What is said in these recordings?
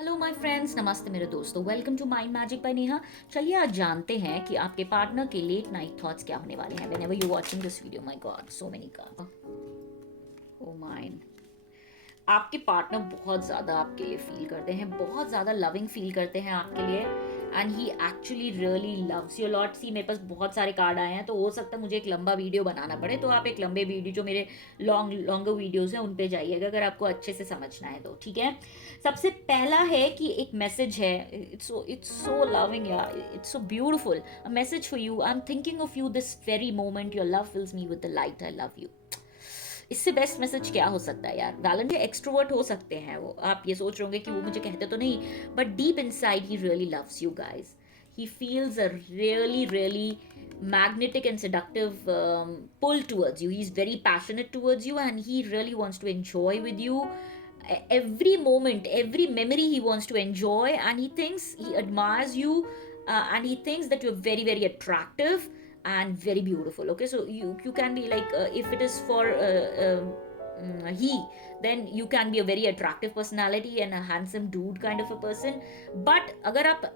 Hello my friends, नमस्ते मेरे दोस्तों। Welcome to mind magic by Neha. चलिए आज जानते हैं कि आपके पार्टनर के लेट नाइट थॉट्स क्या होने वाले हैं whenever you watching this video. My God, so many का ओ माइन। आपके पार्टनर बहुत ज़्यादा आपके लिए फील करते हैं, बहुत ज़्यादा लविंग फील करते हैं आपके लिए, and he actually really loves you lot. See मेरे पास बहुत सारे कार्ड आए हैं, तो हो सकता है मुझे एक लंबा वीडियो बनाना पड़े, तो आप एक लंबे वीडियो जो मेरे लॉन्गर वीडियोज़ हैं उन पे जाइएगा अगर आपको अच्छे से समझना है तो, ठीक है। सबसे पहला है कि एक मैसेज है, इट्स सो लविंग या it's so beautiful. A message for you, I am thinking of you this very moment, your love fills me with the light, I love you. इससे बेस्ट मैसेज क्या हो सकता है यार। Valentine extrovert हो सकते हैं वो, आप ये सोच रहे होंगे कि वो मुझे कहते तो नहीं, but deep inside he really loves you guys. He feels a really magnetic and seductive pull towards you. He's very passionate towards you, and he really wants to enjoy with you every moment, every memory he wants to enjoy, and he thinks he admires you, and he thinks that you're very attractive and very beautiful. Okay, so you can be like, if it is for he, then you can be a very attractive personality and a handsome dude kind of a person. But अगर आप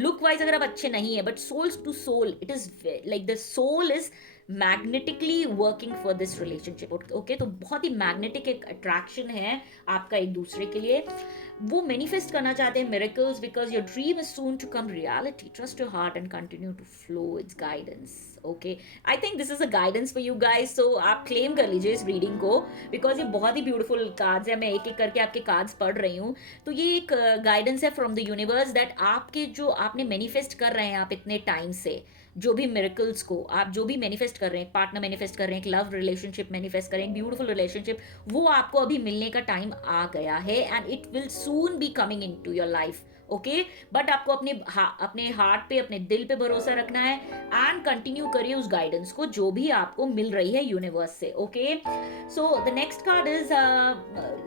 look wise अगर आप अच्छे नहीं है, but soul to soul it is like the soul is magnetically working for this relationship. Okay, तो बहुत ही magnetic एक अट्रैक्शन है आपका एक दूसरे के लिए। वो मैनिफेस्ट करना चाहते हैं miracles, because your dream is soon to come reality. Trust your heart and continue to flow its guidance. Okay, I think this is a guidance for you guys, so आप क्लेम कर लीजिए इस reading को, because ये बहुत ही beautiful cards है। मैं एक एक करके आपके कार्ड्स पढ़ रही हूँ, तो ये एक गाइडेंस है फ्रॉम द यूनिवर्स दैट आपके जो आपने मैनिफेस्ट कर रहे हैं आप इतने टाइम से, जो भी मिरेकल्स को आप जो भी मैनिफेस्ट कर रहे हैं, पार्टनर मैनिफेस्ट कर रहे हैं, एक लव रिलेशनशिप मैनिफेस्ट कर रहे हैं, ब्यूटीफुल रिलेशनशिप, वो आपको अभी मिलने का टाइम आ गया है, and it will soon be coming into your life. Okay, but आपको अपने हार्ट पे, अपने दिल पे भरोसा रखना है, एंड कंटिन्यू करिए उस गाइडेंस को जो भी आपको मिल रही है यूनिवर्स से। Okay, so the next card is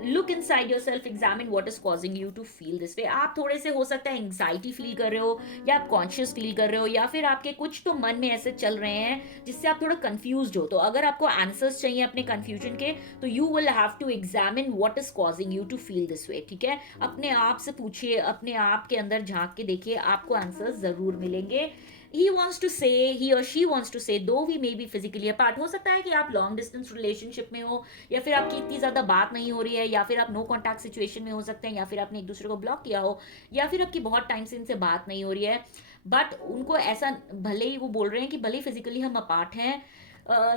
look inside yourself, examine what is causing you to feel this way. आप थोड़े से हो सकता है एंग्जाइटी फील कर रहे हो, या आप कॉन्शियस फील कर रहे हो, या फिर आपके कुछ तो मन में ऐसे चल रहे हैं जिससे आप थोड़ा कंफ्यूज हो। तो अगर आपको आंसर्स चाहिए अपने कंफ्यूजन के, तो you will have to examine what is causing you to feel this way. ठीक है, अपने आप से पूछिए, अपने आप के अंदर झांक के देखिए, आपको आंसर्स जरूर मिलेंगे। he wants to say he or she wants to say, though we may be physically apart, हो सकता है कि आप लॉन्ग डिस्टेंस रिलेशनशिप में हो, या फिर आपकी इतनी ज़्यादा बात नहीं हो रही है, या फिर आप नो कॉन्टैक्ट सिचुएशन में हो सकते हैं, या फिर आपने एक दूसरे को ब्लॉक किया हो, या फिर आपकी बहुत टाइम से इनसे बात नहीं हो रही है। बट उनको ऐसा, भले ही वो बोल रहे हैं कि भले ही फिजिकली हम अपार्ट हैं,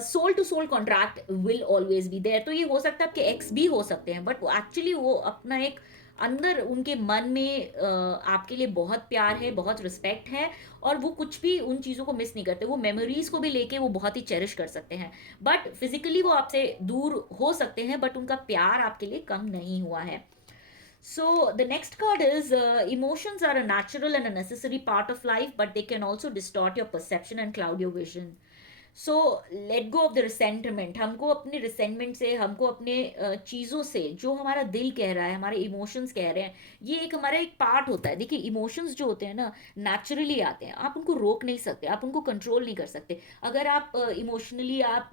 soul to soul contract will always be there. तो ये हो सकता है आपके एक्स भी हो सकते हैं, बट एक्चुअली वो अपना एक अंदर उनके मन में आपके लिए बहुत प्यार है, बहुत रिस्पेक्ट है, और वो कुछ भी उन चीज़ों को मिस नहीं करते। वो मेमोरीज को भी लेके वो बहुत ही चेरिश कर सकते हैं, बट फिजिकली वो आपसे दूर हो सकते हैं, बट उनका प्यार आपके लिए कम नहीं हुआ है। So the next card is, emotions are a natural and a necessary part of life, but they can also distort your perception and cloud your vision. So let go of the resentment. हमको अपने resentment से, हमको अपने चीज़ों से, जो हमारा दिल कह रहा है, हमारे इमोशंस कह रहे हैं, ये एक हमारा एक पार्ट होता है। देखिए, इमोशंस जो होते हैं ना, नेचुरली आते हैं, आप उनको रोक नहीं सकते, आप उनको कंट्रोल नहीं कर सकते। अगर आप इमोशनली आप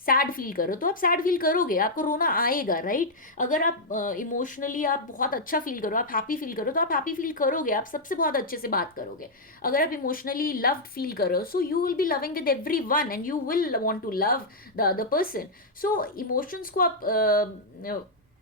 सैड फील करो तो आप सैड फील करोगे, आपको रोना आएगा, राइट। अगर आप इमोशनली आप बहुत अच्छा फील करो, आप हैप्पी फील करो, तो आप हैप्पी फील करोगे, आप सबसे बहुत अच्छे से बात करोगे। अगर आप इमोशनली लव्ड फील करो, so you will be loving with everyone, and you will want to love the other person. So emotions को आप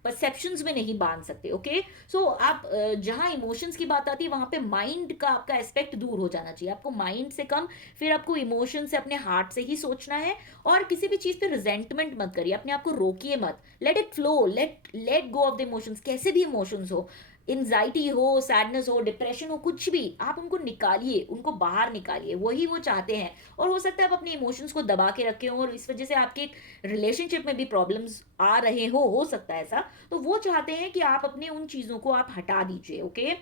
परसेप्शंस में नहीं बांध सकते। ओके, सो आप जहां इमोशंस की बात आती है वहां पे माइंड का आपका एस्पेक्ट दूर हो जाना चाहिए। आपको माइंड से कम, फिर आपको इमोशन से, अपने हार्ट से ही सोचना है, और किसी भी चीज पे रिजेंटमेंट मत करिए, अपने आप को रोकिए मत। Let it flow, late go of the emotions. कैसे भी इमोशंस हो, एंजाइटी हो, सैडनेस हो, डिप्रेशन हो, कुछ भी, आप उनको निकालिए, उनको बाहर निकालिए, वही वो चाहते हैं। और हो सकता है आप अपने इमोशंस को दबा के रखे हो, और इस वजह से आपके रिलेशनशिप में भी प्रॉब्लम्स आ रहे हो सकता है ऐसा। तो वो चाहते हैं कि आप अपने उन चीज़ों को आप हटा दीजिए। ओके,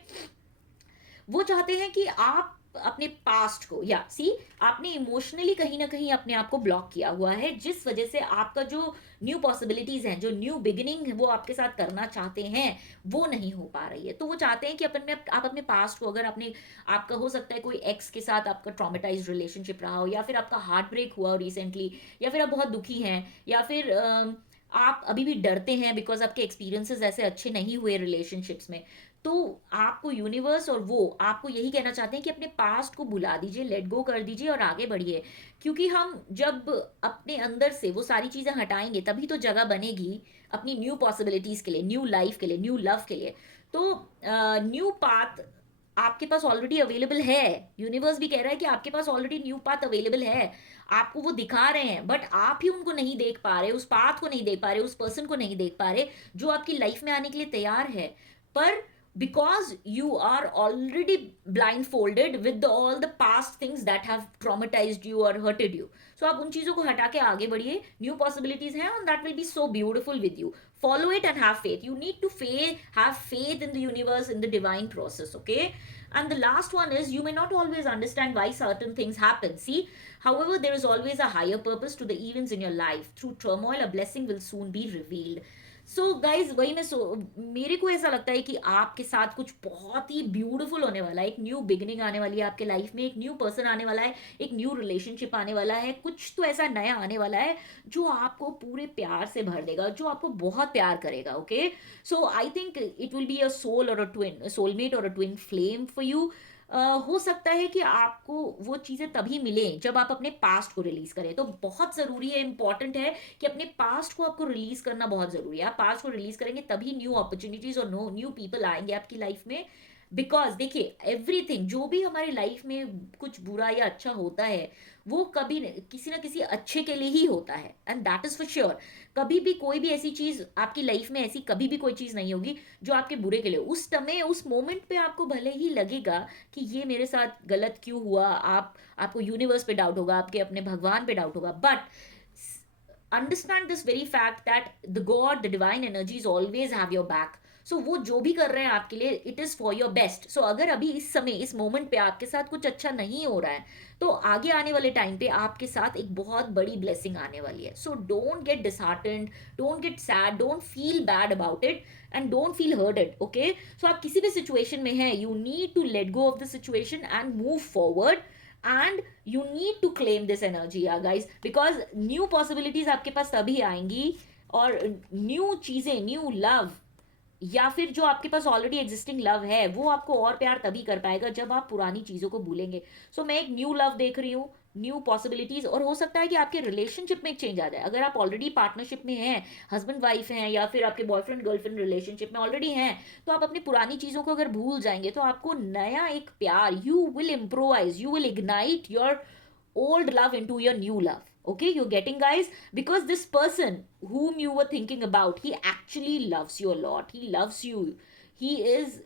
वो चाहते हैं कि आप अपने पास्ट को, या सी, आपने इमोशनली कहीं ना कहीं अपने आप को ब्लॉक किया हुआ है, जिस वजह से आपका जो न्यू पॉसिबिलिटीज हैं, जो न्यू बिगिनिंग वो आपके साथ करना चाहते हैं, वो नहीं हो पा रही है। तो वो चाहते हैं कि आप अपने पास्ट को, अगर अपने, आपका हो सकता है कोई एक्स के साथ आपका ट्रॉमेटाइज रिलेशनशिप रहा हो, या फिर आपका हार्ट ब्रेक हुआ हो रिसेंटली, या फिर आप बहुत दुखी हैं, या फिर आप अभी भी डरते हैं बिकॉज आपके एक्सपीरियंसेस ऐसे अच्छे नहीं हुए रिलेशनशिप्स में, तो आपको यूनिवर्स और वो आपको यही कहना चाहते हैं कि अपने पास्ट को भुला दीजिए, लेट गो कर दीजिए और आगे बढ़िए। क्योंकि हम जब अपने अंदर से वो सारी चीज़ें हटाएंगे तभी तो जगह बनेगी अपनी न्यू पॉसिबिलिटीज़ के लिए, न्यू लाइफ के लिए, न्यू लव के लिए। तो न्यू पाथ आपके पास ऑलरेडी अवेलेबल है। यूनिवर्स भी कह रहा है कि आपके पास ऑलरेडी न्यू पाथ अवेलेबल है। आपको वो दिखा रहे हैं बट आप ही उनको नहीं देख पा रहे, उस पाथ को नहीं देख पा रहे, उस पर्सन को नहीं देख पा रहे जो आपकी लाइफ में आने के लिए तैयार है। पर because you are already blindfolded with all the past things that have traumatized you or hurted you, so आप उन चीजों को हटा के आगे बढ़िए, न्यू पॉसिबिलिटीज हैं and that will be so beautiful with you. Follow it and have faith. You need to have faith in the universe, in the divine process, okay? And the last one is, you may not always understand why certain things happen. See, however, there is always a higher purpose to the events in your life. Through turmoil, a blessing will soon be revealed. So guys वही मेरे को ऐसा लगता है कि आपके साथ कुछ बहुत ही ब्यूटीफुल होने वाला है, एक न्यू बिगिनिंग आने वाली है आपके लाइफ में, एक न्यू पर्सन आने वाला है, एक न्यू रिलेशनशिप आने वाला है, कुछ तो ऐसा नया आने वाला है जो आपको पूरे प्यार से भर देगा, जो आपको बहुत प्यार करेगा, okay? So I think it will be a soul और अ ट्विन सोलमेट और a twin flame for you. हो सकता है कि आपको वो चीज़ें तभी मिले जब आप अपने पास्ट को रिलीज करें। तो बहुत ज़रूरी है, इंपॉर्टेंट है कि अपने पास्ट को आपको रिलीज करना बहुत ज़रूरी है। आप पास्ट को रिलीज करेंगे तभी न्यू अपॉर्चुनिटीज और न्यू पीपल आएंगे आपकी लाइफ में। बिकॉज देखिए, एवरीथिंग जो भी हमारी लाइफ में कुछ बुरा या अच्छा होता है वो कभी किसी ना किसी अच्छे के लिए ही होता है, and that is for sure. कभी भी कोई भी ऐसी चीज आपकी लाइफ में, ऐसी कभी भी कोई चीज नहीं होगी जो आपके बुरे के लिए। उस समय, उस मोमेंट पे आपको भले ही लगेगा कि ये मेरे साथ गलत क्यों हुआ, आपको यूनिवर्स पे डाउट होगा, आपके अपने भगवान पे डाउट होगा, but understand this very fact that the god, the divine energies always have your back. So वो जो भी कर रहे हैं आपके लिए, it is for your best. So अगर अभी इस समय, इस मोमेंट पे आपके साथ कुछ अच्छा नहीं हो रहा है, तो आगे आने वाले टाइम पे आपके साथ एक बहुत बड़ी ब्लेसिंग आने वाली है। So don't get disheartened, don't get sad, don't feel bad about it and don't feel hurted, okay? So आप किसी भी सिचुएशन में हैं, you need to let go of the situation and move forward, and you need to claim this energy या guys, because new possibilities आपके पास तभी आएंगी, और न्यू चीजें, न्यू लव, या फिर जो आपके पास ऑलरेडी एग्जिस्टिंग लव है वो आपको और प्यार तभी कर पाएगा जब आप पुरानी चीज़ों को भूलेंगे। सो मैं एक न्यू लव देख रही हूँ, न्यू पॉसिबिलिटीज, और हो सकता है कि आपके रिलेशनशिप में एक चेंज आ जाए। अगर आप ऑलरेडी पार्टनरशिप में हैं, हस्बैंड वाइफ हैं, या फिर आपके बॉयफ्रेंड गर्लफ्रेंड रिलेशनशिप में ऑलरेडी हैं, तो आप अपनी पुरानी चीज़ों को अगर भूल जाएंगे तो आपको नया एक प्यार, you will improvise, you will ignite your old love into your new love. Okay, you're getting, guys? Because this person whom you were thinking about, he actually loves you a lot. He loves you. He is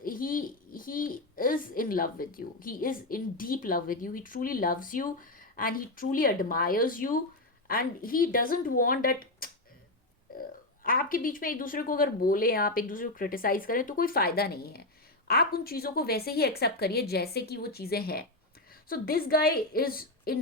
in love with you. He is in deep love with you. He truly loves you and he truly admires you, and he doesn't want that आपके बीच में एक दूसरे को अगर बोले, आप एक दूसरे को क्रिटिसाइज करें तो कोई फायदा नहीं है। आप उन चीज़ों को वैसे ही एक्सेप्ट करिए जैसे कि वो चीज़ें हैं। So this guy is in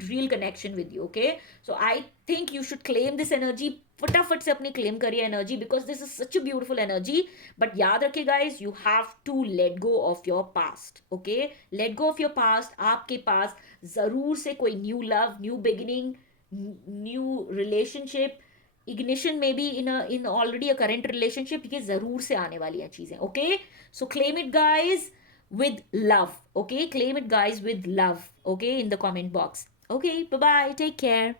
real connection with you, okay? So I think you should claim this energy. फटाफट से अपनी क्लेम करिए energy, because this is such a beautiful energy. But याद रखिए guys, you have to let go of your past, okay? Let go of your past. आपके पास जरूर से कोई new love, new beginning, new relationship, ignition में be in already a current relationship, ये जरूर से आने वाली हैं चीजें, okay? So claim it guys with love, okay? Claim it guys with love, okay, in the comment box. Okay, bye bye, take care.